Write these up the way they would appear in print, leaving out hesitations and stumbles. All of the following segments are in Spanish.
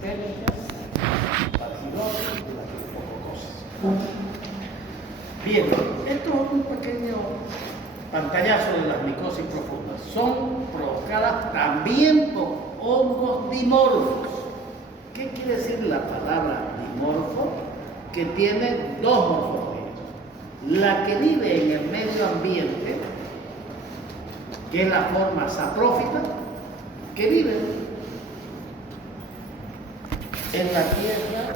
sistémicas, bacilosas y las pococosas. Bien, esto es un pequeño pantallazo de las micosis profundas. Son provocadas también por hongos dimorfos. ¿Qué quiere decir la palabra dimorfo? Que tiene dos morfologías. La que vive en el medio ambiente, que es la forma saprófita, que vive en la tierra,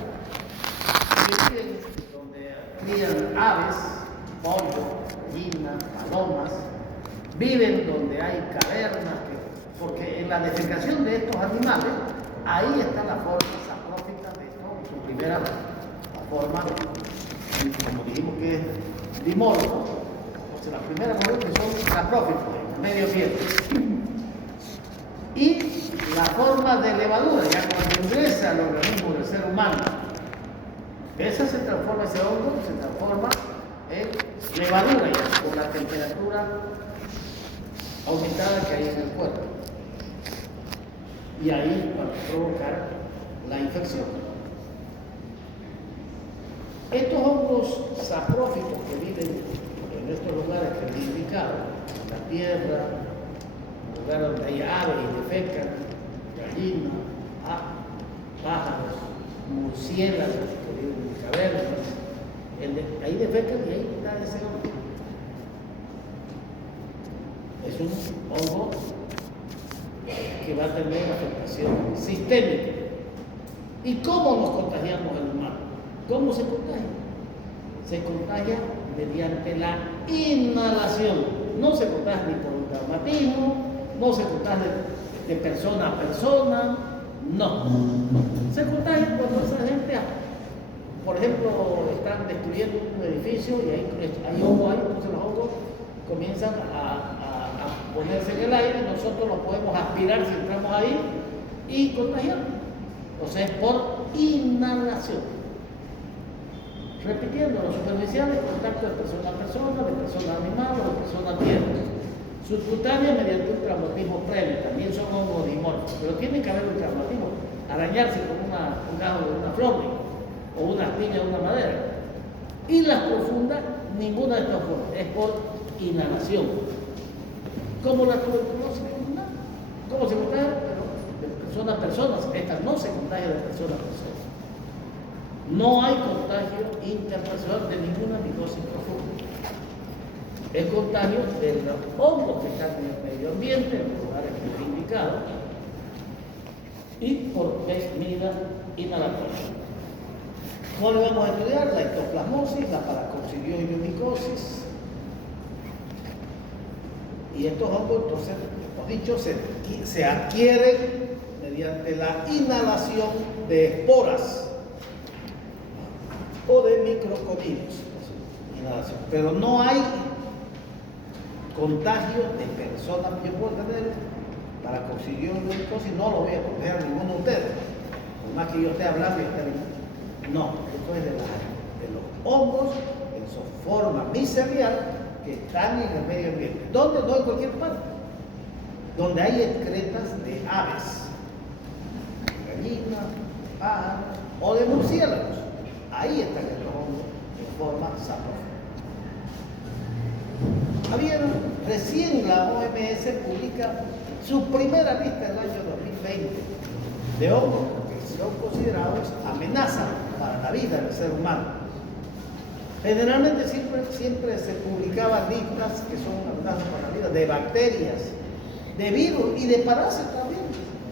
que viven donde crían aves, pollo, gallinas, palomas, viven donde hay cavernas, porque en la defecación de estos animales, ahí está la forma saprófita de esto, su primera forma, como dijimos que es dimorfo, o sea, las primeras formas que son saprófitos, en el medio ambiente. Y la forma de levadura, ya cuando ingresa al organismo del ser humano, esa se transforma, ese hongo se transforma en levadura ya, por la temperatura aumentada que hay en el cuerpo. Y ahí va a provocar la infección. Estos hongos saprófitos que viven en estos lugares que he indicado, en la tierra, lugares donde hay aves y defecan, gallinas, pájaros, murciélagos que viven en cavernas, ahí defecan y ahí está ese hongo. Es un hongo que va a tener afectación sistémica. ¿Y cómo nos contagiamos el humano? ¿Cómo se contagia? Se contagia mediante la inhalación. No se contagia ni por un traumatismo, no se contagia de persona a persona, no. Se contagia cuando esa gente, por ejemplo, están destruyendo un edificio y hay hongo ahí, entonces los hongos comienzan a ponerse en el aire, nosotros lo podemos aspirar si entramos ahí y contagiar. O sea, es por inhalación. Repitiendo, los superficiales, contacto de persona a persona, de persona a animal o de persona a tierra. Subcutánea mediante un traumatismo previo, también son hongos dimorfos, pero tiene que haber un traumatismo, arañarse con un gajo de una flor o una espina de una madera. Y las profundas, ninguna de estas formas, es por inhalación. Como la tuberculosis pulmonar. ¿Cómo se contagia? Pero de persona a persona. Esta no se contagia de persona a persona. No hay contagio interpersonal de ninguna micosis profunda. Es contagio de los hongos que están en el medio ambiente, en los lugares que he indicado, y por medida inhalatoria. ¿Cómo le vamos a estudiar? La ectoplasmosis, la paracoccidioides. Y estos hongos, entonces, hemos dicho, se adquieren mediante la inhalación de esporas o de microconidios. Inhalación. Pero no hay contagio de personas. Yo puedo tener paracoccidioides, no lo voy a proteger a ninguno de ustedes. Por más que yo esté hablando y esté hablando. No, esto es de los hongos en su forma miserial que están en el medio ambiente. ¿Dónde? No en cualquier parte. Donde hay excretas de aves, de gallinas, pájaros o de murciélagos. Ahí están estos hongos en forma saprófita. Recién la OMS publica su primera lista del año 2020 de hongos que son considerados amenazas para la vida del ser humano. Generalmente siempre se publicaban listas que son amenazas para la vida de bacterias, de virus y de parásitos también.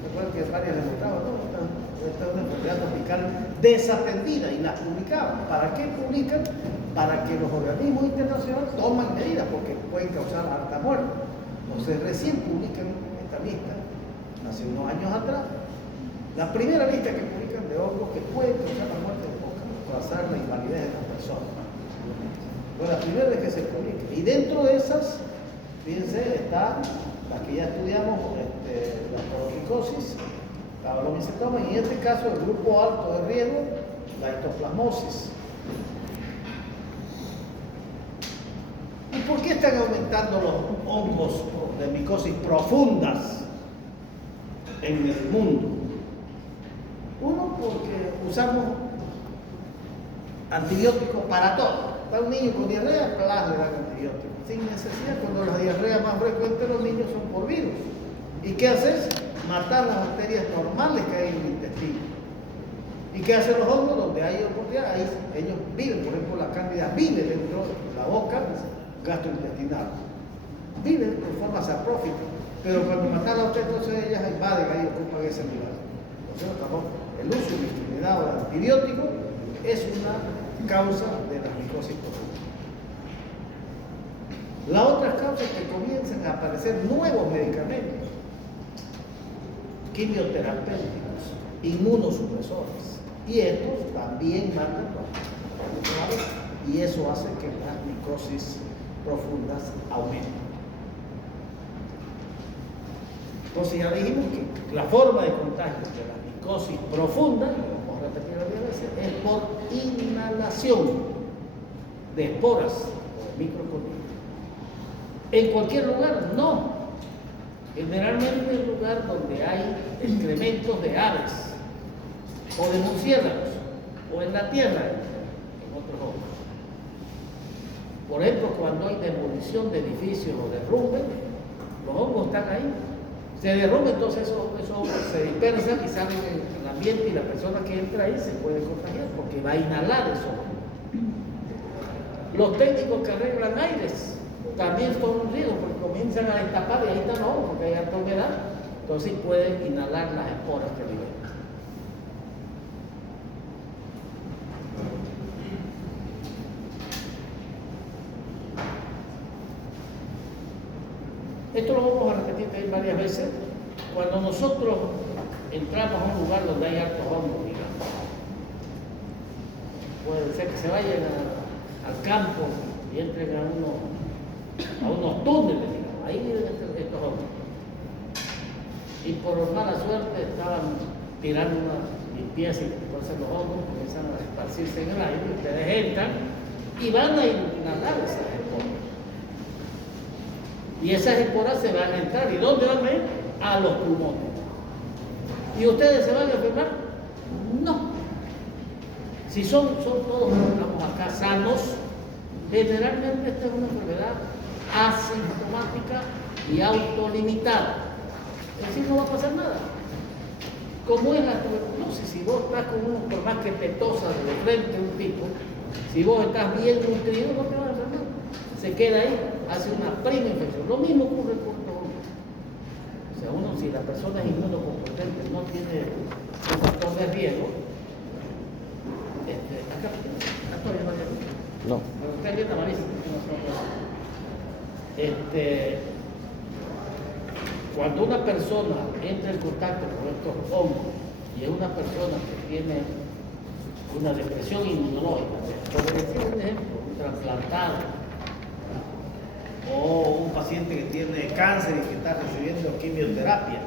Recuerden que varias les mostraba, ¿no? Esta es una enfermedad tropical desatendida y las publicaban. ¿Para qué publican? Para que los organismos internacionales tomen medidas porque pueden causar harta muerte. Entonces recién publican esta lista, hace unos años atrás, la primera lista que publican de hongos que pueden causar la muerte o causar la invalidez de las personas. Fue la primera vez que se publica. Y dentro de esas, fíjense, está la que ya estudiamos, la porocistosis, la balomicetoma, y en este caso el grupo alto de riesgo, la ectoplasmosis. ¿Y por qué están aumentando los hongos de micosis profundas en el mundo? Uno, porque usamos antibióticos para todo. Para un niño con diarrea, le dan antibióticos. Sin necesidad, cuando las diarreas más frecuentes de los niños son por virus. ¿Y qué haces? Matar las bacterias normales que hay en el intestino. ¿Y qué hacen los hongos? Donde hay oportunidad, ahí ellos viven. Por ejemplo, la cándida vive dentro de la boca gastrointestinal. Viven de forma saprófica. Pero cuando matan a usted, entonces ellas invaden ahí, ocupan ese lugar. Entonces, el uso indiscriminado de antibióticos es una causa de la micosis profunda. La otra causa es que comienzan a aparecer nuevos medicamentos, quimioterapéuticos, inmunosupresores, y estos también matan y eso hace que las micosis profundas aumenten. Entonces ya dijimos que la forma de contagio de la micosis profunda, lo vamos a repetir varias veces, es por inhalación de esporas o de microconillas. En cualquier lugar, no. Generalmente en un lugar donde hay excrementos de aves o de murciélagos o en la tierra, en otros hongos. Por ejemplo, cuando hay demolición de edificios o derrumbe, los hongos están ahí. Se derrumba, entonces eso se dispersa y sale en el ambiente y la persona que entra ahí se puede contagiar porque va a inhalar eso. Los técnicos que arreglan aires también son un riesgo porque comienzan a destapar y ahí está no, porque hay alta humedad, entonces pueden inhalar las esporas que liberan. Esto lo vamos a repetir también varias veces. Cuando nosotros entramos a un lugar donde hay altos hongos, digamos, puede ser que se vayan al campo y entren a unos túneles, digamos, ahí viven estos hongos. Y por mala suerte estaban tirando una limpieza y entonces los hongos comienzan a esparcirse en el aire y ustedes entran y van a inhalar esas esporas. Y esas esporas se van a entrar. ¿Y dónde van a ir? A los pulmones. ¿Y ustedes se van a enfermar? No. Si son todos los que estamos acá sanos, generalmente esta es una enfermedad asintomática y autolimitada. Es decir, no va a pasar nada. Como es la tuberculosis, si vos estás con uno, por más que te tosa de frente un tipo, si vos estás bien nutrido, no te vas a enfermar. Se queda ahí, hace una prima infección. Lo mismo ocurre con los hongos. O sea, si la persona es inmunocompetente, no tiene un factor de riesgo, acá todavía no hay. No. Pero usted viene amarillo. Cuando una persona entra en contacto con estos hongos y es una persona que tiene una depresión inmunológica, por decir un ejemplo, un trasplantado, o un paciente que tiene cáncer y que está recibiendo quimioterapia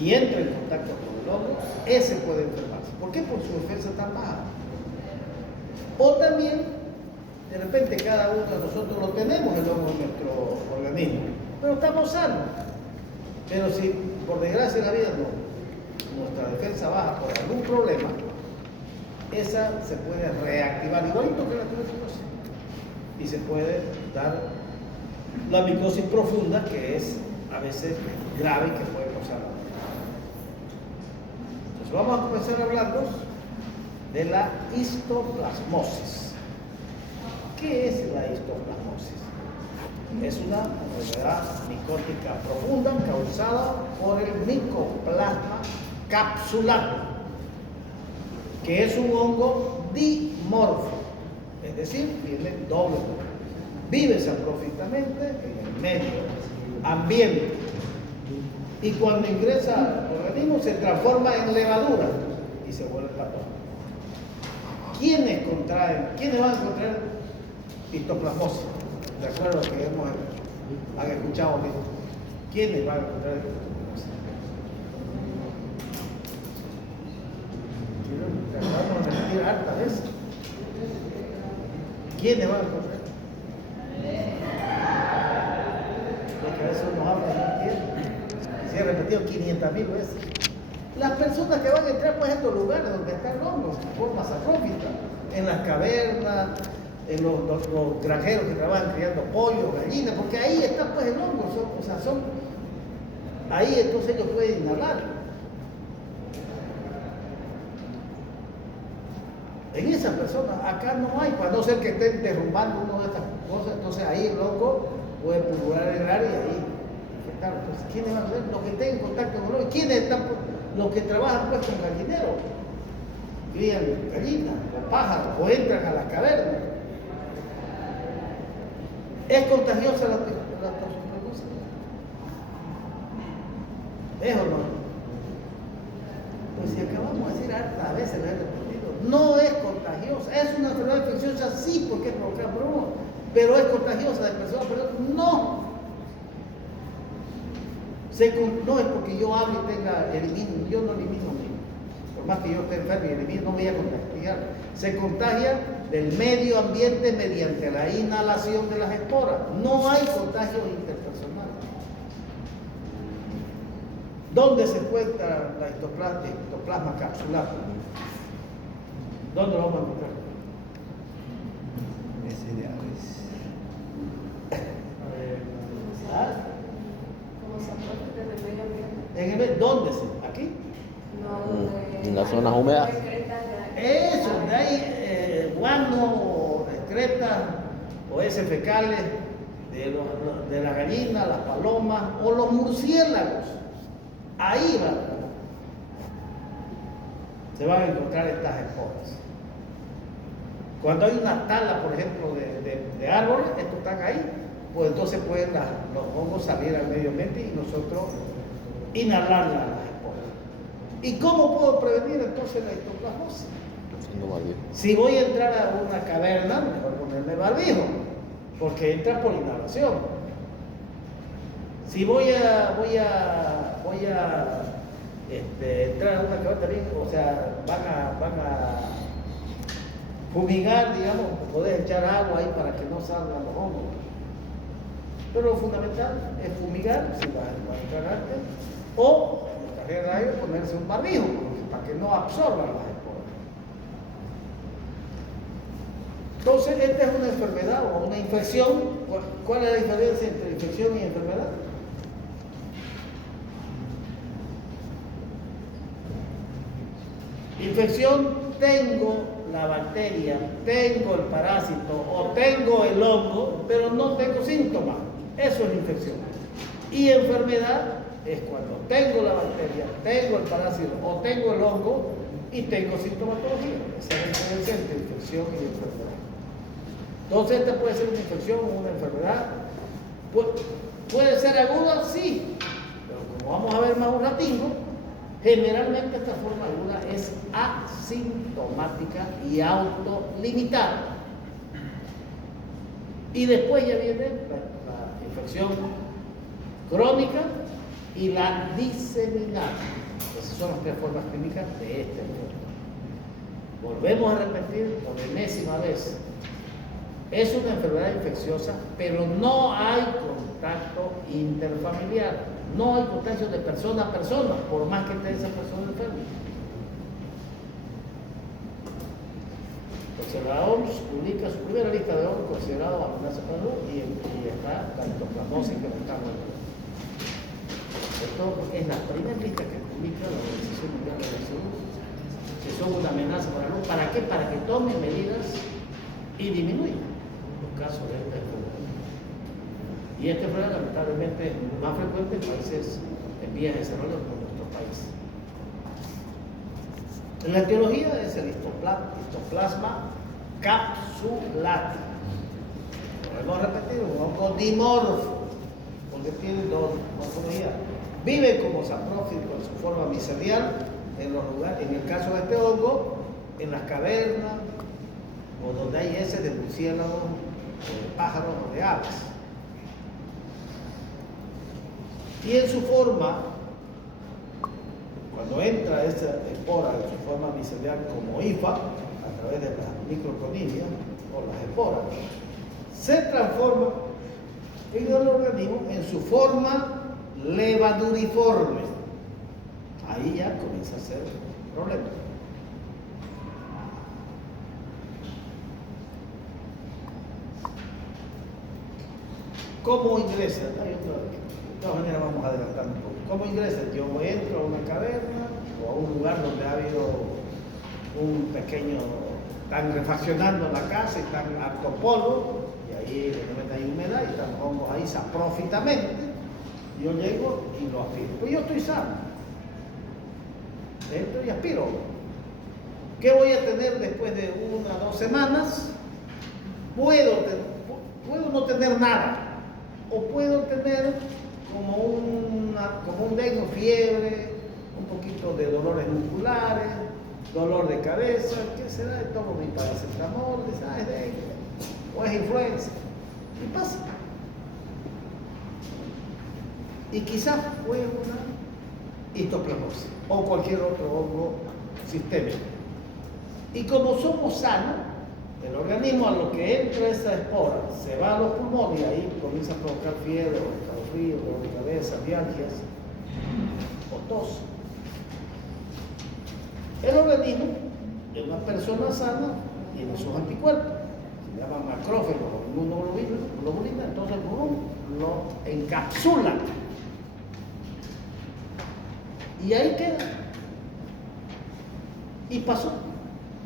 y entra en contacto con el hongo, ese puede enfermarse. ¿Por qué? Por su defensa tan baja. O también, de repente, cada uno de nosotros lo tenemos el hongo en nuestro organismo, pero estamos sanos. Pero si por desgracia en la vida nuestra defensa baja por algún problema, esa se puede reactivar igualito que la tuberculosis. Y se puede dar la micosis profunda, que es a veces grave y que puede causar la muerte. Entonces vamos a comenzar a hablarnos de la histoplasmosis. ¿Qué es la histoplasmosis? Es una enfermedad micótica profunda causada por el Mycoplasma capsulatum, que es un hongo dimorfo. Es decir, tiene doble poder. Vive sapróficamente en el medio ambiente y cuando ingresa al organismo se transforma en levadura y se vuelve patógeno. ¿Quiénes van a contraer histoplasmosis? De acuerdo a lo que han escuchado ahorita. ¿Quiénes van a contraer histoplasmosis? Tratamos de repetir hartas veces. ¿Quiénes van a contraer? Porque a veces uno habla y no entiende. Se ha repetido 500.000 veces. Las personas que van a entrar pues, a estos lugares donde están el hongo, de forma saprófita, en las cavernas, en los granjeros que trabajan criando pollo, gallinas, porque ahí está pues el hongo, ahí entonces ellos pueden inhalar. En esas personas, acá no hay, para no ser que estén derrumbando una de estas cosas, entonces ahí el hongo puede pulular el área y ahí infectar. Entonces, ¿quiénes van a ser? Los que estén en contacto con el hongo. ¿Quiénes están? Los que trabajan pues con gallineros, crían gallinas, o pájaros, o entran a las cavernas. ¿Es contagiosa la toxicosis? ¿Es o no? Pues si acabamos de decir hartas veces, lo he repetido, no es contagiosa, es una enfermedad infecciosa, sí, porque es provocada por uno, pero es contagiosa de persona a persona, no. No es porque yo hable y elimino, yo no elimino a mí. Por más que yo esté enfermo y elimino, no voy a contagiar. Se contagia del medio ambiente mediante la inhalación de las esporas. No hay contagio interpersonal. ¿Dónde se encuentra la ectoplasma capsular? ¿Dónde lo vamos a encontrar? Ese de aves. ¿Ah? ¿Dónde? ¿Aquí? No, en las zonas húmedas. Eso, donde hay guano, excretas o heces fecales de la gallina, las palomas o los murciélagos. Ahí se van a encontrar estas esporas. Cuando hay una tala, por ejemplo, de árboles, estos están ahí, pues entonces pueden los hongos salir al medio ambiente y nosotros inhalar las esporas. ¿Y cómo puedo prevenir entonces la histoplasmosis? Si voy a entrar a una caverna, mejor ponerme barbijo, porque entra por inhalación. Si voy a entrar a una caverna también, o sea, van a fumigar, digamos, poder echar agua ahí para que no salgan los hongos. Pero lo fundamental es fumigar, si va a entrar antes, o en la carrera de aire ponerse un barbijo, para que no absorban las esporas. Entonces, esta es una enfermedad o una infección. ¿Cuál es la diferencia entre infección y enfermedad? Infección, tengo la bacteria, tengo el parásito o tengo el hongo, pero no tengo síntomas. Eso es infección. Y enfermedad es cuando tengo la bacteria, tengo el parásito o tengo el hongo y tengo sintomatología. Esa es la diferencia entre infección y enfermedad. Entonces, esta puede ser una infección o una enfermedad. ¿Puede ser aguda? Sí. Pero como vamos a ver más un ratito, generalmente esta forma aguda es asintomática y autolimitada. Y después ya viene la infección crónica y la diseminada. Esas son las tres formas clínicas de esta enfermedad. Volvemos a repetir por enésima vez. Es una enfermedad infecciosa, pero no hay contacto interfamiliar. No hay contagio de persona a persona, por más que esté esa persona enferma. Entonces la OMS publica su primera lista de hongos considerados amenaza para la salud y está la histoplasmosis que estamos viendo. Esto es la primera lista que publica la Organización Mundial de la Salud, que son una amenaza para la salud. ¿Para qué? Para que tomen medidas y disminuyan los casos de esta enfermedad. Y esta enfermedad lamentablemente es más frecuente en países en vías de desarrollo como nuestro país. La etiología es el histoplasma capsulatum. Podemos repetir, un hongo dimorfo, porque tiene dos morfologías. Vive como saprófito en su forma micelial en los lugares, en el caso de este hongo, en las cavernas o donde hay heces de murciélagos, o de pájaros o de aves. Y en su forma, cuando entra esa espora en su forma micelial como hifa, a través de las microconidias o las esporas, se transforma en el organismo en su forma levaduriforme. ahí ya comienza a ser problema. ¿Cómo ingresa? De todas maneras vamos adelantando un poco. ¿Cómo ingresa? Yo entro a una caverna o a un lugar donde ha habido un pequeño, están refaccionando la casa y están harto polvo, y ahí de repente hay humedad y están los hongos ahí saprófitamente. Yo llego y lo aspiro. Pues yo estoy sano. Entro y aspiro. ¿Qué voy a tener después de 1 o 2 semanas? Puedo no tener nada. O puedo tener como un dengue, fiebre, un poquito de dolores musculares, dolor de cabeza, ¿qué será? Tomo mi paracetamol, es dengue, o es influenza, y pasa. Y quizás fue una histoplasmosis o cualquier otro hongo sistémico. Y como somos sanos, el organismo a lo que entra esa espora se va a los pulmones y ahí comienza a provocar fiebre, o escalofrío, dolor de cabeza, mialgias o tos. El organismo de una persona sana tiene sus anticuerpos, se llaman macrófagos o inmunoglobulina, entonces lo encapsulan y ahí queda. Y pasó.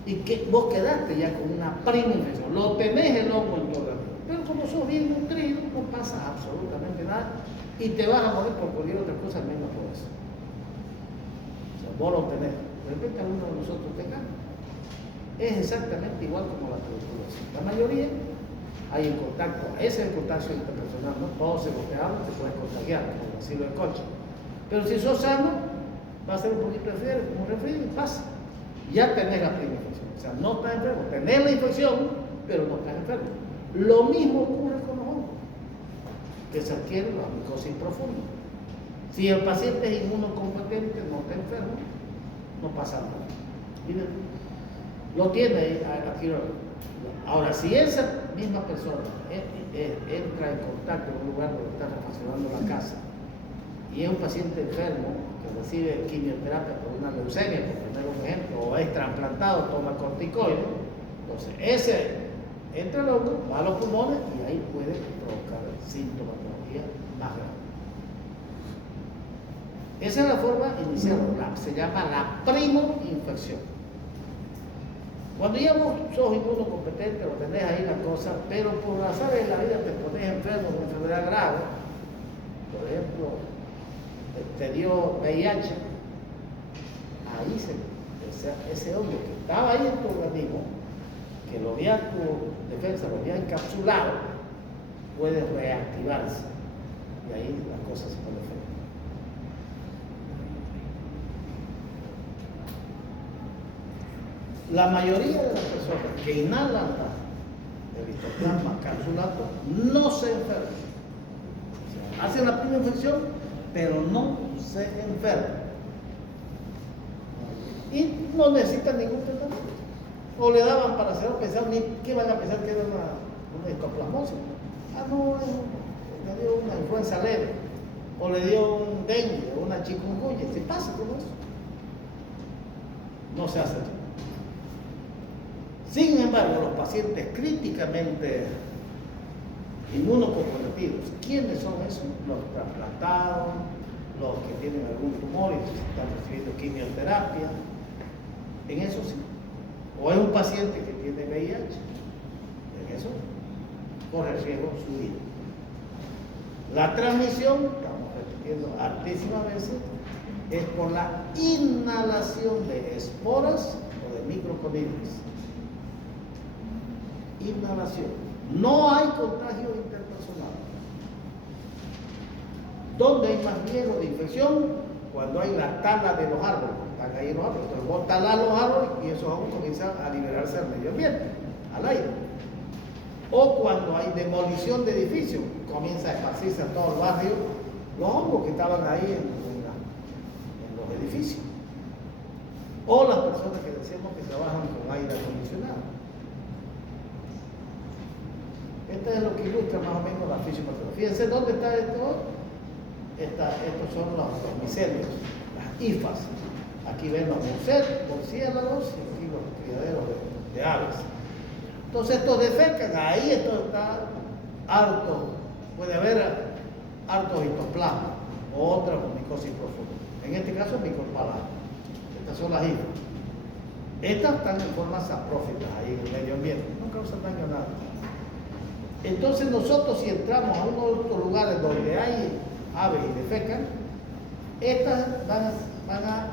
Y que vos quedaste ya con una prima infección. Lo tenés el hongo en tu organismo. Pero como sos bien nutrido, no pasa absolutamente nada y te vas a morir por cualquier otra cosa menos por eso. O sea, vos lo tenés. De repente alguno de nosotros tengamos. Es exactamente igual como la tuberculosis. La mayoría hay en contacto. Ese es el contacto interpersonal, ¿no? Todos se golpeaban, te puedes contagiar, como el vacilo de coche. Pero si sos sano, va a ser un poquito de fiebre, como un resfrío y pasa. Ya tenés la primera infección. O sea, no estás enfermo. Tenés la infección, pero no estás enfermo. Lo mismo ocurre con los hongos, que se adquiere la micosis profunda. Si el paciente es inmunocompetente, no está enfermo, no pasa nada. Miren, lo tiene aquí. Ahora, si esa misma persona entra en contacto en un lugar donde está refaccionando la casa y es un paciente enfermo que recibe quimioterapia por una leucemia, por poner un ejemplo, o es trasplantado, toma corticoides, entonces ese entra el hongo, va a los pulmones y ahí puede provocar sintomatología más grave. Esa es la forma inicial, se llama la primo-infección. Cuando ya vos sos inmunocompetente o tenés ahí la cosa, pero por azares de la vida te pones enfermo con enfermedad grave, por ejemplo, te dio VIH, ahí ese hongo que estaba ahí en tu organismo, que lo había tu defensa, lo había encapsulado, puede reactivarse y ahí las cosas se ponen feas. La mayoría de las personas que inhalan el histoplasma capsulato no se enferman. O sea, hacen la primera infección, pero no se enferman. Y no necesitan ningún tratamiento. O le daban para hacer pensar, ¿qué van a pensar que era una histoplasmosis? Ah, no, le dio una influenza leve, o le dio un dengue, o una chikungunya. ¿Qué pasa con eso? No se hace. Sin embargo, los pacientes críticamente inmunocomprometidos, ¿quiénes son esos? Los trasplantados, los que tienen algún tumor y están recibiendo quimioterapia, en eso sí. O es un paciente que tiene VIH, en eso corre riesgo su vida. La transmisión, estamos repitiendo altísimas veces, es por la inhalación de esporas o de microconidios. Inhalación. No hay contagio interpersonal. ¿Dónde hay más riesgo de infección? Cuando hay la tala de los árboles. Están ahí los árboles. Entonces vos talás los árboles y esos hongos comienzan a liberarse al medio ambiente, al aire. O cuando hay demolición de edificios, comienza a esparcirse a todo el barrio los hongos que estaban ahí en los edificios. O las personas que decíamos que trabajan con aire acondicionado. Esto es lo que ilustra más o menos la fisiopatología. Fíjense dónde está esto. Estos son los micelios, las IFAS. Aquí ven los murciélagos y aquí los criaderos de aves. Entonces estos defecan, ahí esto está harto, puede haber harto histoplasma o otra micosis profunda. En este caso micopalato. Estas son las IFAS. Estas están en forma saprófitas ahí en el medio ambiente, no causan daño a nada. Entonces nosotros si entramos a uno de estos lugares donde hay aves y defecan, estas van a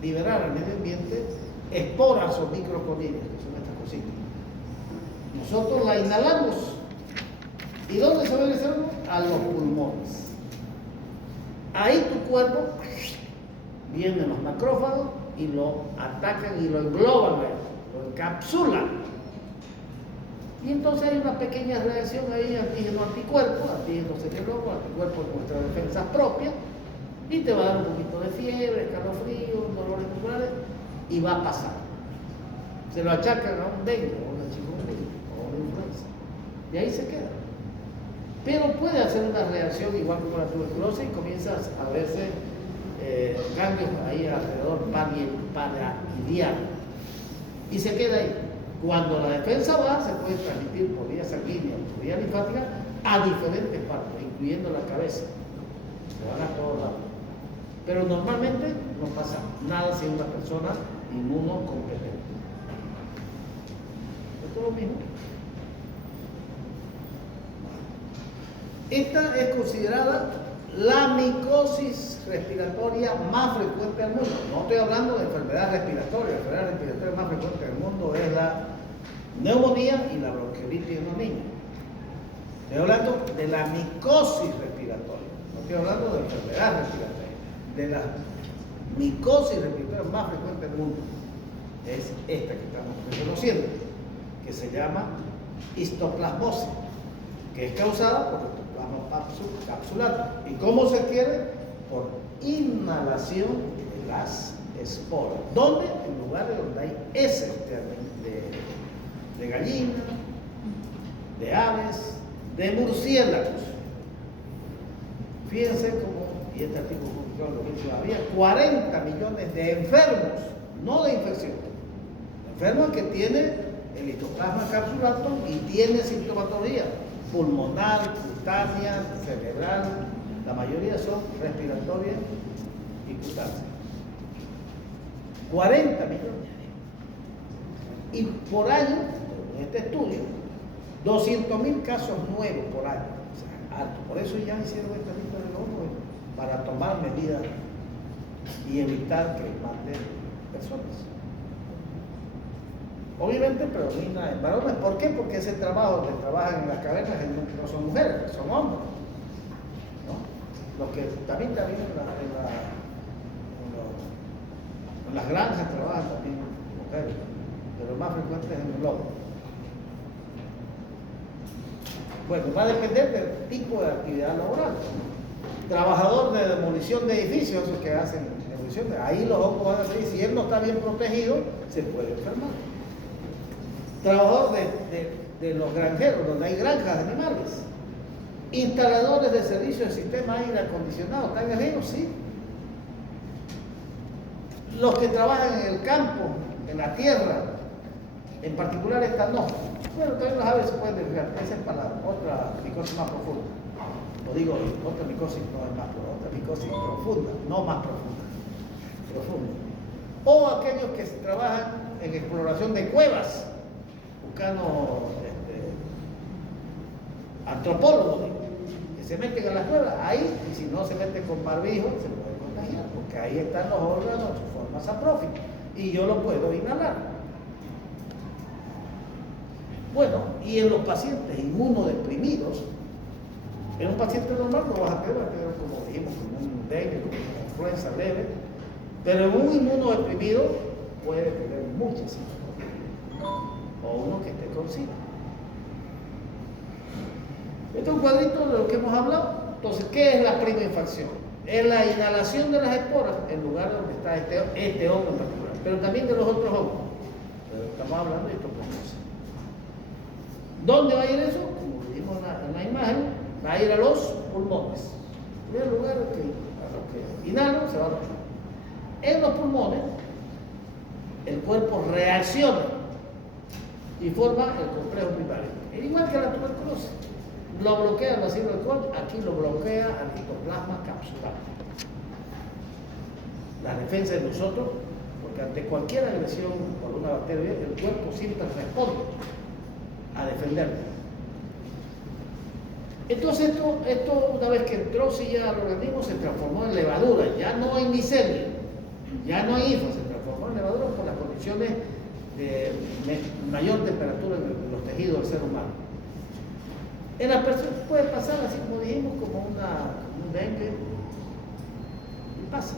liberar al medio ambiente esporas o microconilias, que son estas cositas. Nosotros la inhalamos. ¿Y dónde se va a hacer? A los pulmones. Ahí tu cuerpo vienen los macrófagos y lo atacan y lo engloban, lo encapsulan. Y entonces hay una pequeña reacción ahí, antígeno-anticuerpo, antígeno-cerebro, anticuerpo de nuestras defensas propias, y te va a dar un poquito de fiebre, escalofrío, dolores musculares, y va a pasar. Se lo achacan a un dengue, o una chikungunya, o una influenza, y ahí se queda. Pero puede hacer una reacción igual como la tuberculosis y comienzas a verse ganglios ahí alrededor paraidial, y se queda ahí. Cuando la defensa va, se puede transmitir por vía sanguínea o por vía linfática a diferentes partes, incluyendo la cabeza. Se van a todos lados. Pero normalmente no pasa nada si es una persona inmunocompetente. Esto es lo mismo. Esta es considerada la micosis respiratoria más frecuente del mundo. No estoy hablando de enfermedad respiratoria. La enfermedad respiratoria más frecuente del mundo es la neumonía y la bronquiolitis en los niños. Estoy hablando de la micosis respiratoria. No estoy hablando de enfermedad respiratoria. De la micosis respiratoria más frecuente del mundo. Es esta que estamos reconociendo, que se llama histoplasmosis, que es causada por capsulato. ¿Y cómo se adquiere? Por inhalación de las esporas. ¿Dónde? En lugares donde hay heces de gallina, de aves, de murciélagos. Fíjense cómo, y este artículo publicado lo que había 40 millones de enfermos, no de infección, enfermos que tienen el histoplasma capsulato y tienen sintomatología pulmonar, cutánea, cerebral, la mayoría son respiratorias y cutáneas. 40 millones. Y por año, en este estudio, 200.000 casos nuevos por año. O sea, alto. Por eso ya hicieron esta lista de locos para tomar medidas y evitar que maten personas. Obviamente predomina en varones. ¿Por qué? Porque ese trabajo que trabajan en las cavernas no son mujeres, son hombres, ¿no? Los que también en las granjas trabajan también mujeres, pero más frecuente es en el lobo. Bueno, va a depender del tipo de actividad laboral. Trabajador de demolición de edificios, esos que hacen demolición, ahí los ojos van a salir. Si él no está bien protegido, se puede enfermar. Trabajador de los granjeros, donde hay granjas de animales. Instaladores de servicios de sistema aire acondicionado, ¿están ajenos? Sí. Los que trabajan en el campo, en la tierra, en particular estas no. Bueno, también las aves se pueden desviar. Esa es para otra micosis más profunda. O digo, otra micosis no es más profunda, otra micosis profunda, no más profunda. Profunda. O aquellos que trabajan en exploración de cuevas. Antropólogos que se meten a las cuevas ahí, y si no se meten con barbijo se puede contagiar, porque ahí están los órganos en su forma saprófica y yo lo puedo inhalar. Bueno, y en los pacientes inmunodeprimidos, en un paciente normal no vas a tener, como dijimos, como un dengue, como una influenza leve, pero en un inmunodeprimido puede tener muchas sintomatologías. O uno que esté con SIDA. Este es un cuadrito de lo que hemos hablado. Entonces, ¿qué es la primoinfección? Es la inhalación de las esporas en lugar donde está este hongo en particular, pero también de los otros hongos. Pero estamos hablando de histoplasmosis. ¿Dónde va a ir eso? Como dijimos en la imagen, va a ir a los pulmones. En primer lugar, a los que inhalan se va a los pulmones. En los pulmones, el cuerpo reacciona y forma el complejo primario. Es igual que la tuberculosis. Lo bloquea el bacilo del Koch, aquí lo bloquea el citoplasma capsular. La defensa de nosotros, porque ante cualquier agresión por una bacteria, el cuerpo siempre responde a defenderlo. Entonces esto una vez que entró sí ya al organismo se transformó en levadura, ya no hay micelia, ya no hay hifo, se transformó en levadura por las condiciones de mayor temperatura en los tejidos del ser humano. En la persona puede pasar así como dijimos, como un dengue, y pasa.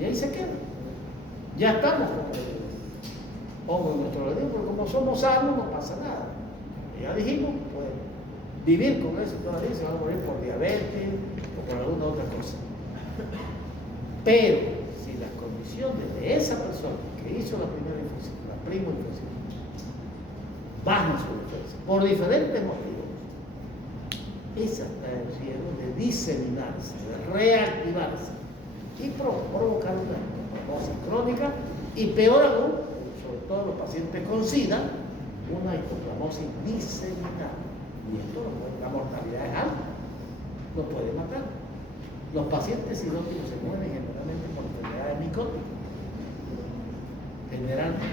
Y ahí se queda. Ya estamos con el hongo en nuestro organismo, porque como somos sanos no pasa nada. Ya dijimos, pues vivir con eso todavía, se va a morir por diabetes o por alguna otra cosa. Pero si las condiciones de esa persona que hizo la primera infección, la prima infección, bajan su defensa por diferentes motivos, esa está en riesgo de diseminarse, de reactivarse y provocar una histoplasmosis crónica y peor aún, sobre todo los pacientes con SIDA, una histoplasmosis diseminada. Y esto, la mortalidad es alta, lo puede matar. Los pacientes sidóticos se mueren generalmente por enfermedades micóticas. Generalmente.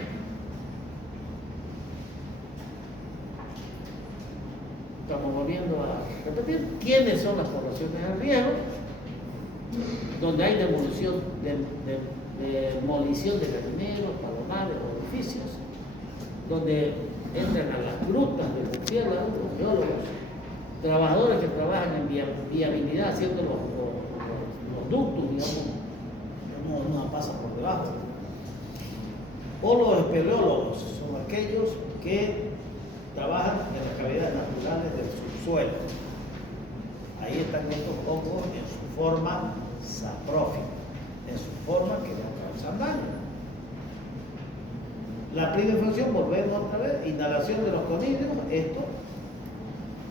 Estamos volviendo a repetir. ¿Quiénes son las poblaciones de riesgo? Donde hay demolición de gallineros, palomares o edificios, donde entran a las grutas de murciélagos, los biólogos, trabajadores que trabajan en viabilidad haciendo los ductos, digamos, no pasa por debajo. O los espeleólogos son aquellos que trabajan en las cavidades naturales del subsuelo. Ahí están estos hongos en su forma saprófica, en su forma que no causan daño. La primera infección, volvemos otra vez, inhalación de los conidios, esto.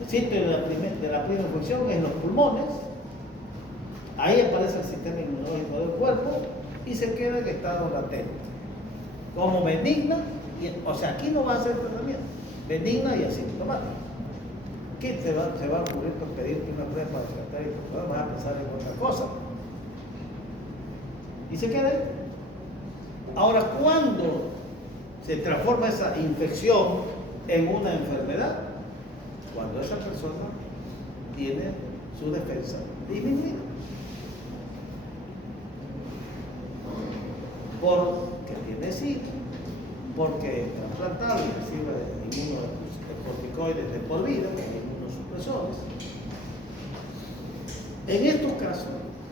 El sitio de la primera infección es en los pulmones, ahí aparece el sistema inmunológico del cuerpo y se queda en estado latente. Como benigna, o sea, aquí no va a ser tratamiento, benigna y asintomática. ¿Qué se va a ocurrir por pedirte una prueba para tratar y vas a pensar en otra cosa? Y se queda ahí. Ahora, ¿cuándo se transforma esa infección en una enfermedad? Cuando esa persona tiene su defensa disminuida. Porque tiene SIDA, porque es trasplantado y recibe inmunocorticoides de por vida, inmunosupresores. En estos casos,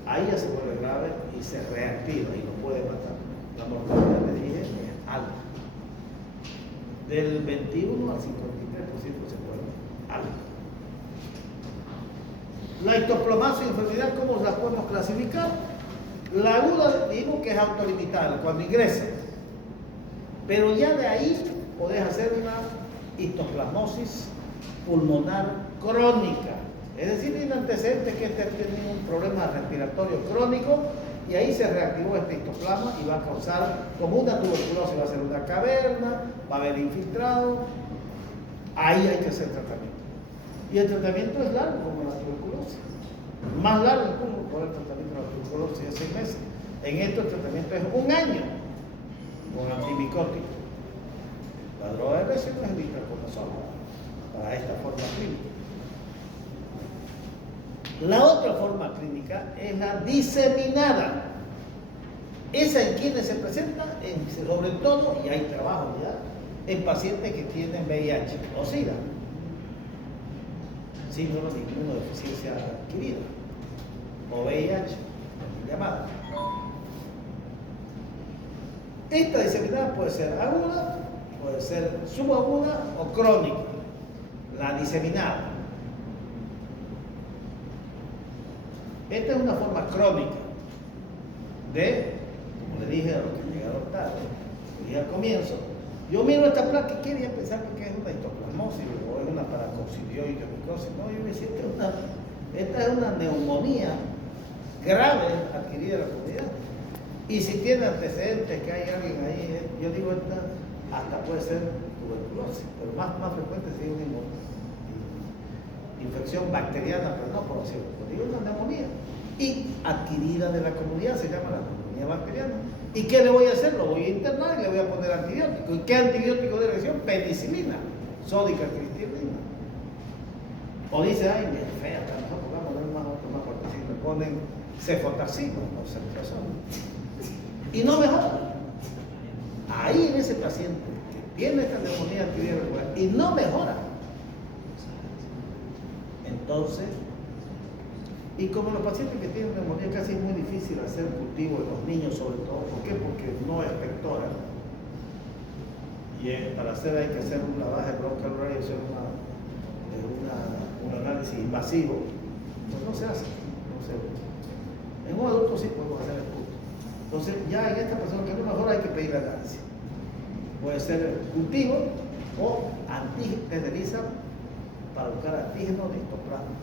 ahí ya se vuelve grave y se reactiva y lo puede matar. La mortalidad, le dije, es alta. Del 21 al 53% se puede alta. La histoplasmosis enfermedad, ¿cómo la podemos clasificar? La aguda dijimos que es autolimitada cuando ingresa, pero ya de ahí podés hacer una histoplasmosis pulmonar crónica, es decir, tiene antecedentes que tiene un problema respiratorio crónico y ahí se reactivó este histoplasma y va a causar como una tuberculosis, va a ser una caverna, va a haber infiltrado, ahí hay que hacer tratamiento. Y el tratamiento es largo como la tuberculosis, más largo incluso por el tratamiento de la tuberculosis de 6 meses. En esto el tratamiento es 1 año con antimicóticos. La droga de elección es el itraconazol para esta forma clínica. La otra forma clínica es la diseminada. ¿Esa en quienes se presenta? Sobre todo, y hay trabajo ya, en pacientes que tienen VIH o SIDA, síndrome de inmunodeficiencia adquirida, o VIH, llamada. Esta diseminada puede ser aguda, puede ser subaguda o crónica. La diseminada. Esta es una forma crónica de, como le dije a los que llegaron tarde, le dije al comienzo, yo miro esta placa y quería pensar que es una histoplasmosis o es una paracoccidioide micosis. No, yo me decía esta es una neumonía grave adquirida en la comunidad. Y si tiene antecedentes, que hay alguien ahí, yo digo, hasta puede ser tuberculosis, pero más frecuente sería una infección bacteriana, pero no conocida, digo una neumonía. Y adquirida de la comunidad, se llama la neumonía bacteriana. ¿Y qué le voy a hacer? Lo voy a internar y le voy a poner antibiótico. ¿Y qué antibiótico de elección? Penicilina, sódica cristalina. O dice, ay, me fea, mejor pongamos más fuerte, si me ponen cefotaxima o ceftriaxona. Y no mejora. Ahí en ese paciente que tiene esta neumonía adquirida y no mejora, entonces, y como los pacientes que tienen neumonía casi es muy difícil hacer cultivo en los niños sobre todo. ¿Por qué? Porque no es vectora. Y para hacer hay que hacer un lavaje bronquial y hacer un análisis invasivo. Pues no se hace. En un adulto sí podemos hacer el cultivo. Entonces ya en esta persona que no mejora hay que pedir análisis. Puede ser cultivo o antígeno de ELISA para buscar antígeno de histoplasma.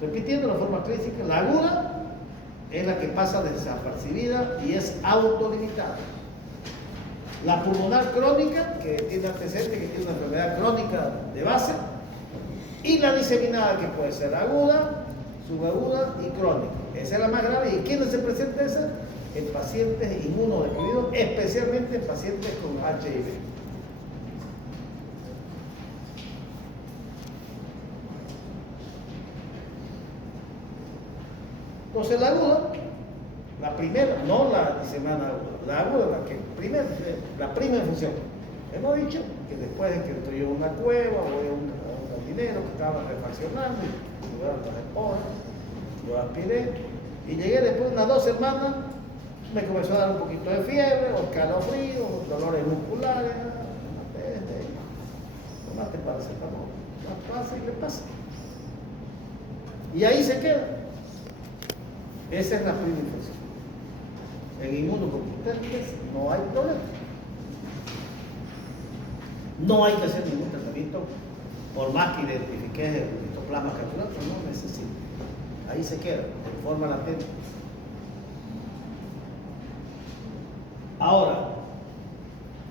Repitiendo la forma clásica, la aguda es la que pasa desapercibida y es autolimitada. La pulmonar crónica, que tiene antecedentes, que tiene una enfermedad crónica de base, y la diseminada, que puede ser aguda, subaguda y crónica. Esa es la más grave. ¿Y quiénes se presenta esa? En pacientes inmunodeprimidos, especialmente en pacientes con HIV. Entonces la aguda, la primera, no la diseminada aguda, la aguda, la prima infección. Hemos dicho que después de que estoy en una cueva o en un dinero que estaba refaccionando y lugaron las esporas, yo aspiré y llegué después de unas 2 semanas, me comenzó a dar un poquito de fiebre, o escalofrío, dolores musculares, tomate paracetamol, pasa y le pasa. Y ahí se queda. Esa es la primera infección. En inmunocompetentes no hay problema. No hay que hacer ningún tratamiento, por más que identifique el histoplasma capsular, pero no necesita. Ahí se queda, de forma latente. Ahora,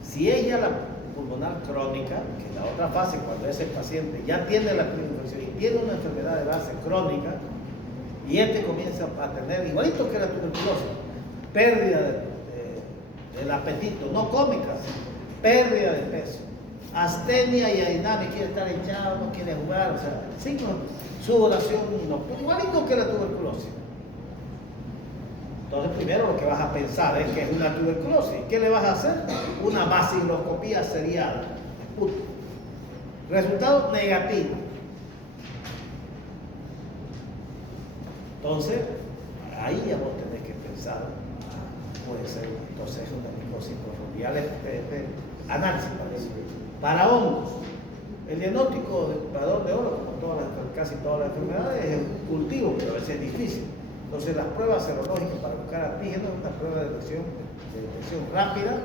si es ya la pulmonar crónica, que es la otra fase, cuando ese paciente ya tiene la primera infección y tiene una enfermedad de base crónica, y comienza a tener, igualito que la tuberculosis, pérdida del apetito, no cómica, pérdida de peso, astenia y adinámica, quiere estar echado, no quiere jugar, o sea, signos, sudoración nocturna, igualito que la tuberculosis. Entonces, primero lo que vas a pensar es que es una tuberculosis. ¿Qué le vas a hacer? Una baciloscopía serial. Resultado negativo. Entonces, ahí ya vos tenés que pensar, puede ser entonces una micosis corrodial, análisis para eso. Para hongos, el diagnóstico del parador de oro, como casi todas las enfermedades, es un cultivo, pero a veces es difícil. Entonces, las pruebas serológicas para buscar antígenos es una prueba de detección rápida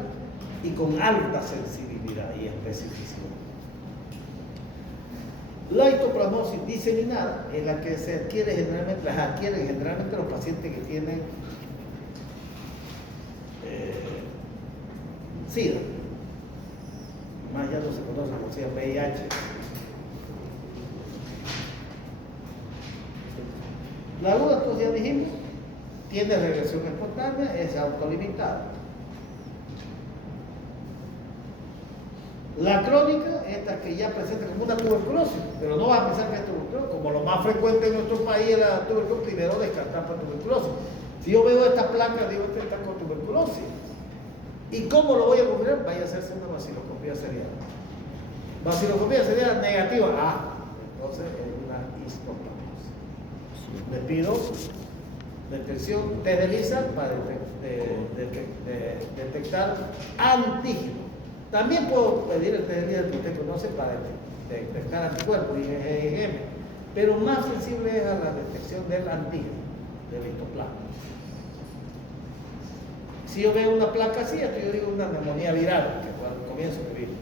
y con alta sensibilidad y especificidad. La histoplasmosis diseminada es la que se adquiere generalmente, las adquieren generalmente los pacientes que tienen SIDA. Más ya no se conoce como SIDA, VIH. La aguda, entonces ya dijimos, tiene regresión espontánea, es autolimitada. La crónica, esta que ya presenta como una tuberculosis, pero no vas a pensar que es tuberculosis, como lo más frecuente en nuestro país es la tuberculosis, primero descartar por tuberculosis. Si yo veo esta placa, digo, este está con tuberculosis. ¿Y cómo lo voy a confirmar? Vaya a hacerse una baciloscopía serial. Baciloscopía serial negativa. Entonces es una histoplasmosis. Les pido detección de ELISA para detectar antígenos. También puedo pedir el test de ELISA que usted conoce para detectar anticuerpos, IgM, pero más sensible es a la detección del antígeno, del histoplasma. Si yo veo una placa así, yo digo una neumonía viral, que fue al comienzo que vino.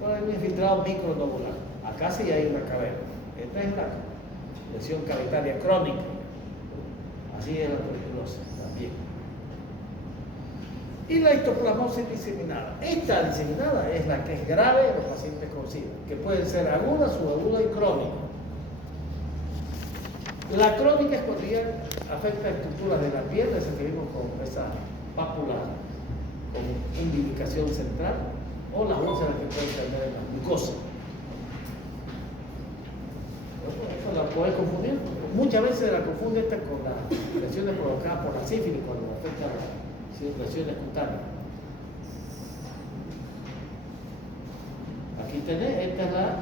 Bueno, hay un infiltrado micronodular. Acá sí hay una caverna. Esta es la lesión cavitaria crónica. Así es la tuberculosis también. Y la histoplasmosis diseminada. Esta diseminada es la que es grave en los pacientes con SIDA, que pueden ser aguda, subaguda y crónica. La crónica es cuando ya afecta estructuras de la piel, esa que vimos con esa pápula con umbilicación central, o las úlceras que pueden tener en la mucosa. Eso la puede confundir. Muchas veces la confunde esta con las lesiones provocadas por la sífilis cuando afecta las lesiones cutáneas. Aquí tenés, esta es la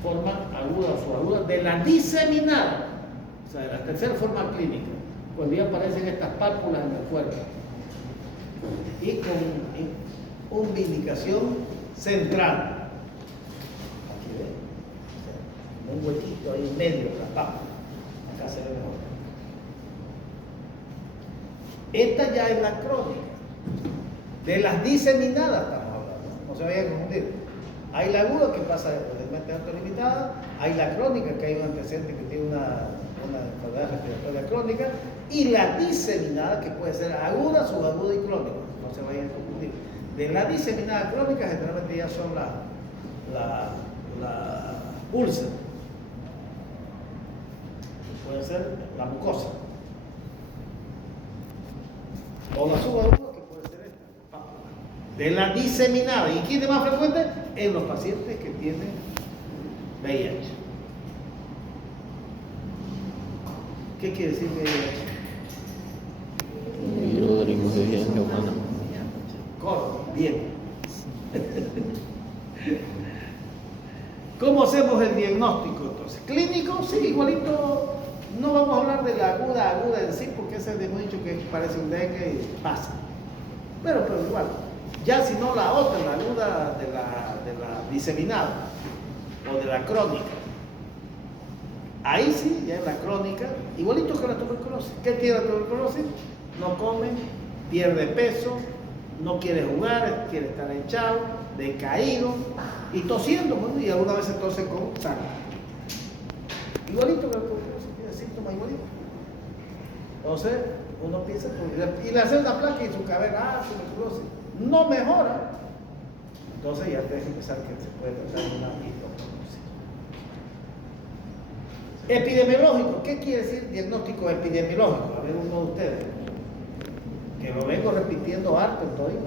forma aguda o subaguda de la diseminada, o sea, de la tercera forma clínica, cuando ya aparecen estas pálpulas en el cuerpo y con umbilicación central. Aquí ven, o sea, un huequito ahí en medio de la pápula. Acá se ve mejor. Esta ya es la crónica. De las diseminadas estamos hablando, no se vayan a confundir. Hay la aguda que pasa realmente autolimitada, hay la crónica que hay un antecedente que tiene una enfermedad respiratoria crónica, y la diseminada que puede ser aguda, subaguda y crónica. No se vayan a confundir. De la diseminada crónica generalmente ya son la úlcera. Puede ser la mucosa. O la subaguda, que puede ser esta. De la diseminada. ¿Y quién es más frecuente? En los pacientes que tienen VIH. ¿Qué quiere decir VIH? Virus de la inmunodeficiencia humana. Corto, bien. ¿Cómo hacemos el diagnóstico entonces? ¿Clínico? Sí, igualito. No vamos a hablar de la aguda en sí, porque ese hemos dicho que parece un dengue y pasa. Pero igual. Ya si no la otra, la aguda de la diseminada o de la crónica. Ahí sí, ya es la crónica, igualito que la tuberculosis. ¿Qué tiene la tuberculosis? No come, pierde peso, no quiere jugar, quiere estar echado, decaído y tosiendo, bueno, y alguna vez tose con sangre. Igualito que la tuberculosis, tiene síntomas igualitos. Entonces, uno piensa, y le hace una placa y su cabeza, tuberculosis, no mejora. Entonces ya tienes que pensar que se puede tratar de una histoplasmosis. Epidemiológico, ¿qué quiere decir diagnóstico epidemiológico? A ver, uno de ustedes, que lo vengo repitiendo harto en todos los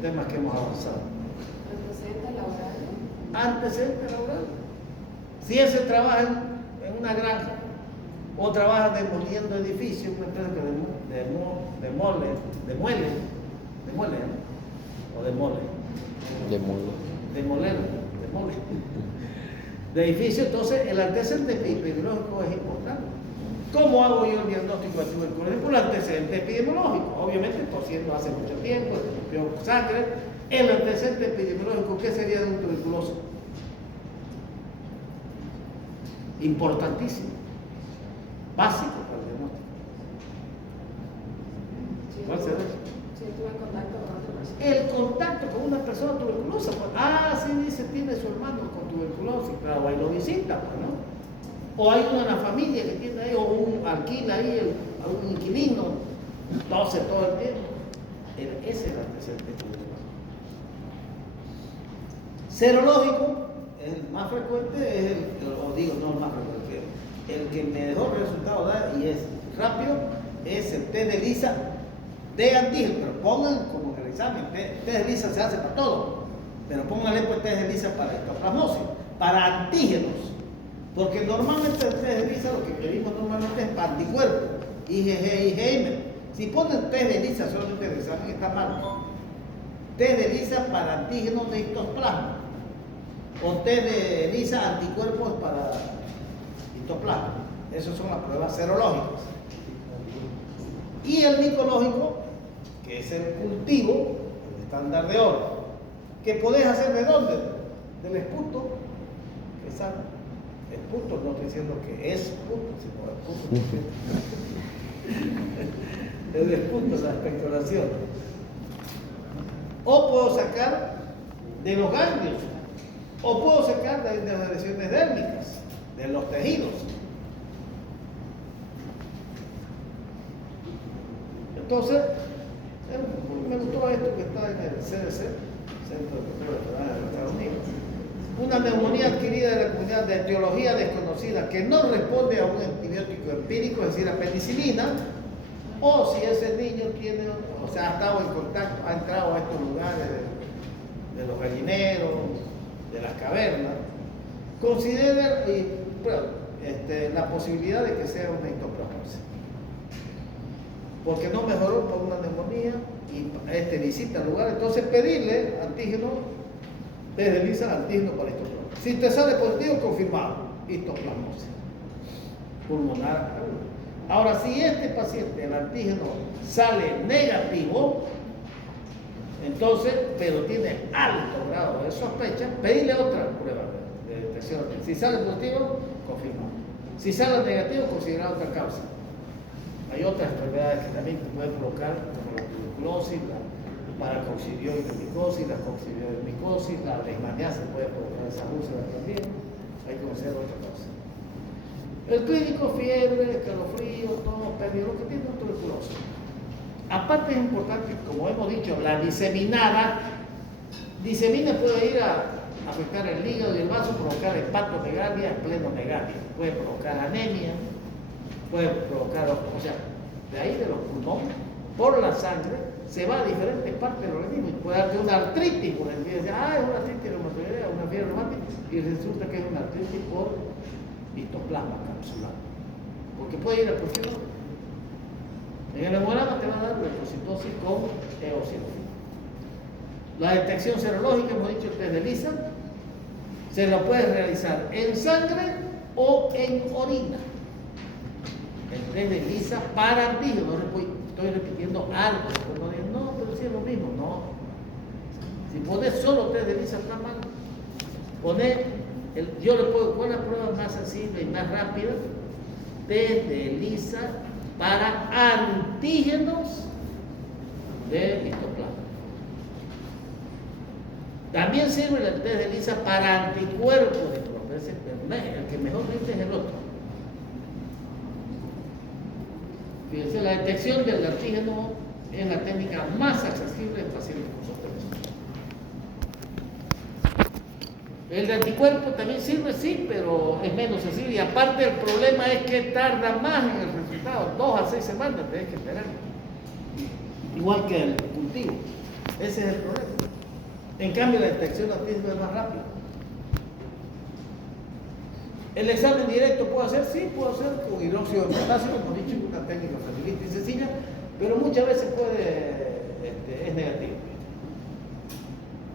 temas que hemos avanzado. Antecedente laboral. Antecedente laboral. Si ese trabaja en una granja o trabaja demoliendo edificios, una empresa que demole, de edificios, entonces el antecedente epidemiológico es importante. ¿Cómo hago yo el diagnóstico de tuberculosis? Por el antecedente epidemiológico. Obviamente, tosiendo hace mucho tiempo, escupió sangre. El antecedente epidemiológico, ¿qué sería de un tuberculoso? Importantísimo. Básico para el diagnóstico. ¿Cuál será? Si estuve en contacto con otra persona. El contacto con una persona tuberculosa. Pues, sí dice, tiene su hermano con tuberculosis. Claro, ahí lo visita, pues, ¿no? O hay una familia que tiene ahí, o un alquila ahí, a un inquilino, tose todo el tiempo. Ese es el antecedente tuberculoso. Serológico, el más frecuente es no el más frecuente, el que mejor resultado da y es rápido, es el test de ELISA de antígeno, pero pongan como en el examen, test de ELISA se hace para todo, pero pónganle pues test de ELISA para histoplasmosis, para antígenos, porque normalmente el test de ELISA lo que pedimos normalmente es para anticuerpos, IgG, IgM. Si ponen test de ELISA solamente en el examen está mal. Test de ELISA para antígenos de histoplasma, o test de ELISA anticuerpos para histoplasma. Esas son las pruebas serológicas. Y el micológico, que es el cultivo, el estándar de oro, que podés hacer ¿de dónde? Del esputo, que es esputo, no estoy diciendo que es puto, sino esputo. El esputo es la expectoración. O puedo sacar de los ganglios, o puedo sacar de las lesiones dérmicas, de los tejidos. Entonces, me gustó esto que está en el CDC, Centro de Cultura Federal de los Estados Unidos. Una neumonía adquirida de la comunidad de etiología desconocida que no responde a un antibiótico empírico, es decir, a penicilina, o si ese niño tiene, o sea, ha estado en contacto, ha entrado a estos lugares de los gallineros, de las cavernas, considera la posibilidad de que sea una histoplasmosis. Porque no mejoró por una neumonía y visita el lugar, entonces pedirle antígeno desde ELISA, antígeno para histoplasmosis. Si te sale positivo, confirmado, histoplasmosis pulmonar aguda. Ahora, si este paciente, el antígeno, sale negativo, entonces, pero tiene alto grado de sospecha, pedirle otra prueba de detección. Si sale positivo, confirmado. Si sale negativo, considerar otra causa. Hay otras enfermedades que también pueden provocar, como la tuberculosis, la paracoccidioides, la coccidioides, la leishmaniasis puede provocar esa úlcera también. Hay que conocer otra causa. El clínico, fiebre, escalofrío, tos, pérdida, lo que tiene es tuberculosis. Aparte es importante, como hemos dicho, la diseminada puede ir a afectar el hígado y el vaso, provocar hepatomegalia, esplenomegalia, puede provocar anemia, puede provocar, o sea, de ahí de los pulmones, por la sangre, se va a diferentes partes del organismo y puede darte una artritis por el día, es una artritis reumatoidea, una fiebre reumática, y resulta que es una artritis por histoplasma capsular, porque puede ir a cualquier otro. En el hemograma te va a dar leucocitosis con eosinofil. La detección serológica, hemos dicho, el test de ELISA, se lo puedes realizar en sangre o en orina. El test de ELISA para antígeno, estoy repitiendo algo, no, pero sí es lo mismo, no. Si pones solo test de ELISA está mal. Yo le puedo poner la prueba más sensible y más rápida, test de ELISA para antígenos de histoplasma. También sirve el test de ELISA para anticuerpos de histoplasma. El que mejor rinde es el otro. Fíjense, la detección del antígeno es la técnica más accesible en pacientes con sobrepeso. El de anticuerpo también sirve, sí, pero es menos sensible. Y aparte el problema es que tarda más en el resultado. 2 a 6 semanas tenés que esperar. Igual que el cultivo. Ese es el problema. En cambio la detección de antígeno es más rápida. ¿El examen directo puedo hacer? Sí, puedo hacer con hidróxido de potasio, como he dicho, una técnica facilita y sencilla, pero muchas veces es negativo.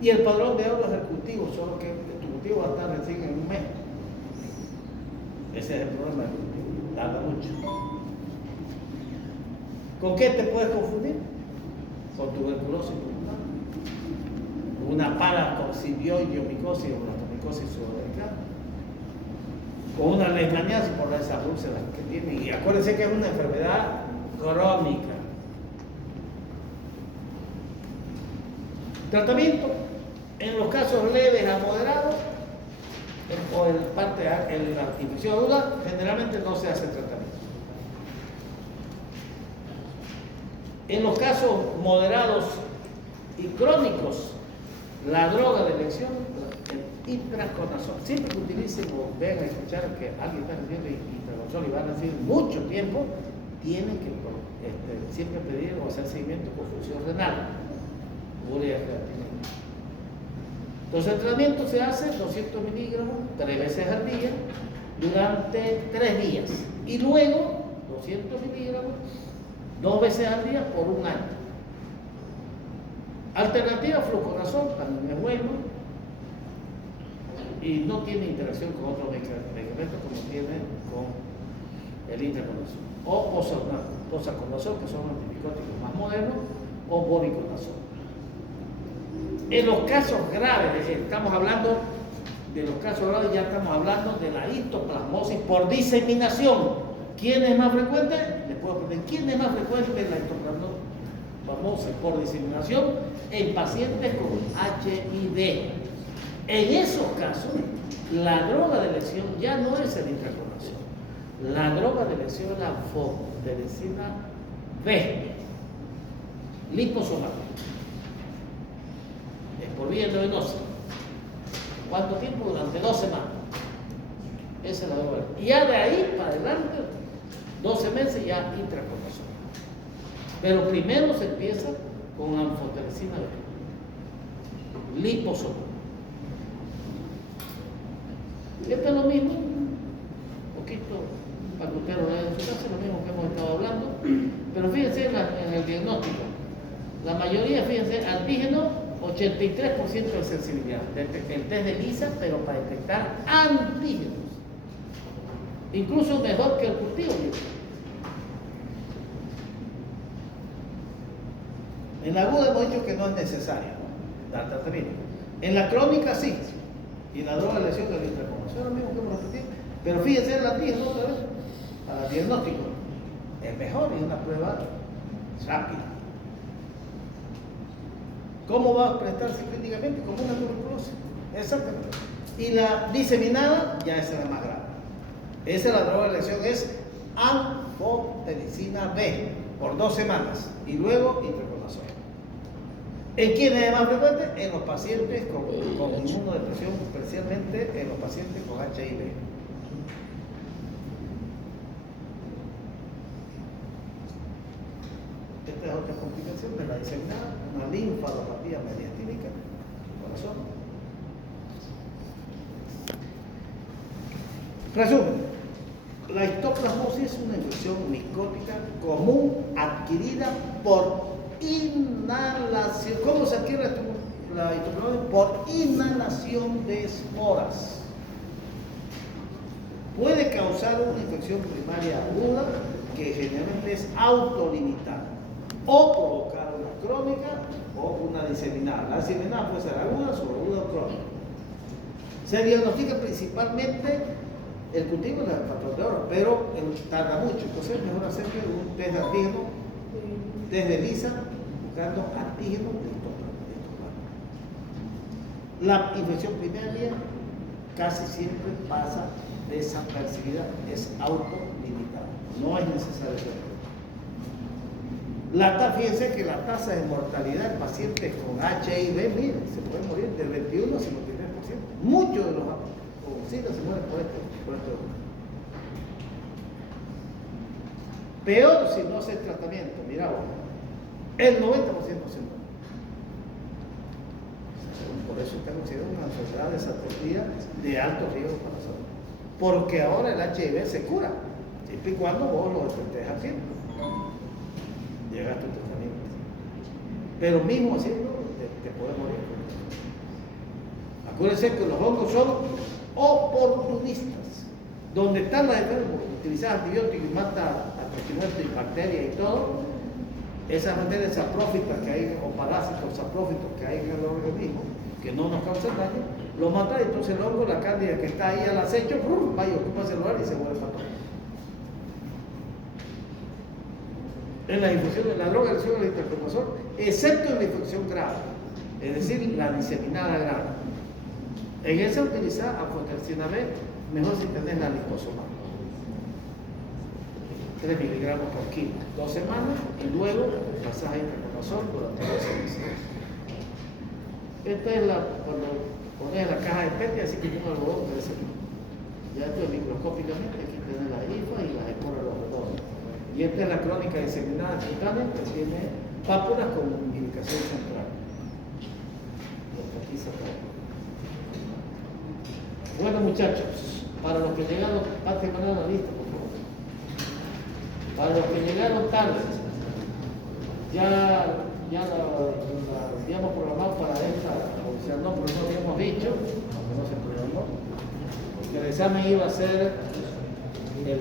Y el padrón de oro es el cultivo, solo que tu cultivo va a estar recién en un mes. Ese es el problema del cultivo, tarda mucho. ¿Con qué te puedes confundir? Con tuberculosis pulmonar, con una paracoccidioides o una tomicosis sudorínica, con una leishmaniasis por esas úlceras que tiene. Y acuérdense que es una enfermedad crónica. Tratamiento, en los casos leves a moderados, o en la infección aguda, generalmente no se hace tratamiento. En los casos moderados y crónicos, la droga de elección, el itraconazol. Siempre que utilicen o vean a escuchar que alguien está recibiendo itraconazol y van a decir mucho tiempo, tienen que siempre pedir o hacer seguimiento con función renal. Urea creatinina. Entonces el tratamiento se hace 200 miligramos 3 veces al día durante 3 días y luego 200 miligramos 2 veces al día por 1 año. Alternativa fluconazol también es bueno y no tiene interacción con otros medicamentos como tiene con el itraconazol o posaconazol, que son antibióticos más modernos, o voriconazol. En los casos graves, estamos hablando de los casos graves, ya estamos hablando de la histoplasmosis por diseminación. ¿Quién es más frecuente? Les puedo preguntar, ¿quién es más frecuente la histoplasmosis por diseminación? En pacientes con HIV. En esos casos, la droga de elección ya no es el itraconazol. La droga de elección es la fosfodiesterina B. liposomal. Es por vía endovenosa. ¿Cuánto tiempo? Durante 2 semanas. Esa es la droga. Y ya de ahí para adelante, 12 meses ya intracorporal. Pero primero se empieza con anfotericina B, liposomal. Esto es lo mismo, un poquito para que usted lo vea en su casa, lo mismo que hemos estado hablando, pero fíjense en el diagnóstico. La mayoría, fíjense, antígeno, 83% de sensibilidad. El test de ELISA, pero para detectar antígenos. Incluso mejor que el cultivo. En la aguda hemos dicho que no es necesario, ¿no?, dar tratamiento. En la crónica sí. Y en la droga de lesión del intracorporal. Lo mismo que hemos repetido. Pero fíjense el antígeno otra vez, para diagnóstico. Es mejor y una prueba rápida. ¿Cómo va a prestarse clínicamente? Como una tuberculosis. Exactamente. Y la diseminada, ya esa es la más grave. Esa es la droga de lesión, es anfotericina B por 2 semanas y luego intracorporal. ¿En quiénes es más frecuente? En los pacientes con inmunodepresión, especialmente en los pacientes con HIV. Esta es otra complicación de la diseminada, una linfadopatía mediastínica del corazón. Resumen. La histoplasmosis es una infección micótica común adquirida por inhalación. ¿Cómo se adquiere la histoplasmosis? Por inhalación de esporas. Puede causar una infección primaria aguda que generalmente es autolimitada, o provocar una crónica o una diseminada. La diseminada puede ser aguda, subaguda o crónica. Se diagnostica principalmente el cultivo en el factor de oro, pero tarda mucho. Entonces es mejor hacerle un test de antígeno, test de ELISA, buscando antígenos de histoplasma. La infección primaria casi siempre pasa desapercibida, es autolimitada, no es necesario hacerlo. Fíjense que la tasa de mortalidad en pacientes con HIV, miren, se puede morir del 21 al 53%. Muchos de los SIDA se mueren por esto. Peor si no hace tratamiento, mira vos, el 90% se muere. Por eso está considerada una enfermedad de satélite de alto riesgo para la salud. Porque ahora el HIV se cura, siempre y cuando vos lo detectes a tiempo. Llega a tu tratamiento. Pero mismo haciendo, te puede morir. Acuérdense que los hongos son oportunistas. Donde están las enfermedades, utilizar antibióticos y mata a trichinómeros y bacterias y todo, esas bacterias saprófitas que hay, o parásitos saprófitos que hay en el organismo, que no nos causan daño, lo mata y entonces el hongo, la cándida que está ahí al acecho, va y ocupa ese lugar y se vuelve patógeno. En la infección de la droga de lesión del intracorporal, excepto en la infección grave, es decir, la diseminada grave. En esa utilizar anfotericina B, mejor si tenés la liposomal. 3 miligramos por kilo, 2 semanas y luego pasaje intracorporal durante 12 meses. Esta es cuando pones la caja de PET, así que tiene un algodón de ese tipo. Ya esto es microscópicamente, aquí tenés la IFA y las esporas de los algodones. Y esta es la crónica diseminada cutánea que tiene pápulas con indicación central. Aquí se acaba. Bueno, muchachos, para los que llegaron, parte de la lista, por favor. Para los que llegaron tarde, ya la habíamos programado para esta, o sea, no, pero no habíamos dicho, aunque no se programó, que el examen iba a ser el